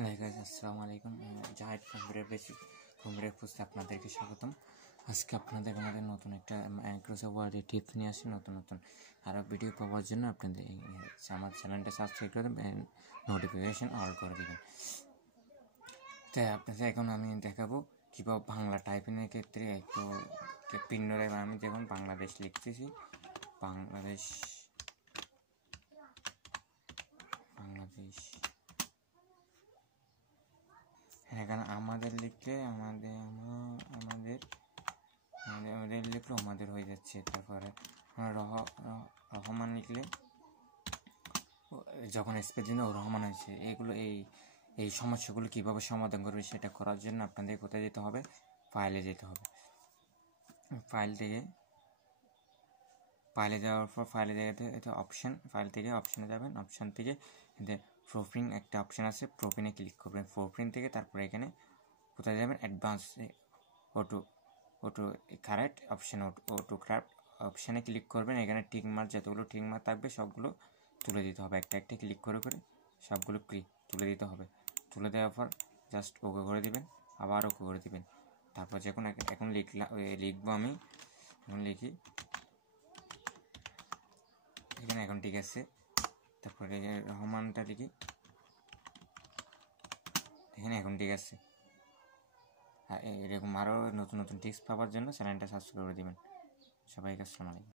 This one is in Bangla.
হ্যালো গাইস, আসসালামু আলাইকুম। জাহিদ কম্পিউটার বেসিক কম্পিউটার কোর্সে আপনাদেরকে স্বাগতম। আজকে আপনাদের আমাদের নতুন একটা মাইক্রোসফট ওয়ার্ডের টিপস নিয়ে আসি। নতুন আরও ভিডিও পাওয়ার জন্য আপনাদের আমার চ্যানেলটা সাবস্ক্রাইব করে দেবেন, নোটিফিকেশন অল করে দেবেন। তাই আপনাদের এখন আমি দেখাবো কীভাবে বাংলা টাইপিংয়ের ক্ষেত্রে একটু ভিন্ন টাইপ। আমি দেখুন বাংলাদেশ লিখতেছি, বাংলাদেশ এখানে আমাদের লিখলে আমাদের লিখলেও আমাদের হয়ে যাচ্ছে। তারপরে রহমান লিখলে যখন স্পেস দিন ও রহমান হয়েছে। এগুলো এই সমস্যাগুলো কীভাবে সমাধান করবে সেটা করার জন্য আপনাদের কোথায় যেতে হবে, ফাইলে যেতে হবে। ফাইলে যাওয়ার পর ফাইলে জায়গাতে অপশান, ফাইল থেকে অপশানে যাবেন। অপশান থেকে প্রুফিং একটা অপশান আছে, প্রুফিংয়ে ক্লিক করবেন। প্রুফিং থেকে তারপরে এখানে কোথায় যাবেন, advance auto correct option, auto correct অপশানে ক্লিক করবেন। এখানে টিকমার্ক, যতগুলো টিকমার্ক থাকবে সবগুলো তুলে দিতে হবে। একটা ক্লিক করে সবগুলো তুলে দিতে হবে। তুলে দেওয়ার পর জাস্ট ওকে করে দিবেন, আবার ওকে করে দিবেন। তারপর যখন এখন লিখবো আমি, এখন লিখি এখানে, এখন ঠিক আছে। তারপরে রহমানটা লিখি এখানে, এখন ঠিক আছে। এরকম আরও নতুন টিপস পাওয়ার জন্য চ্যানেলটা সাবস্ক্রাইব করে দেবেন। সবাইকে আসসালামু আলাইকুম।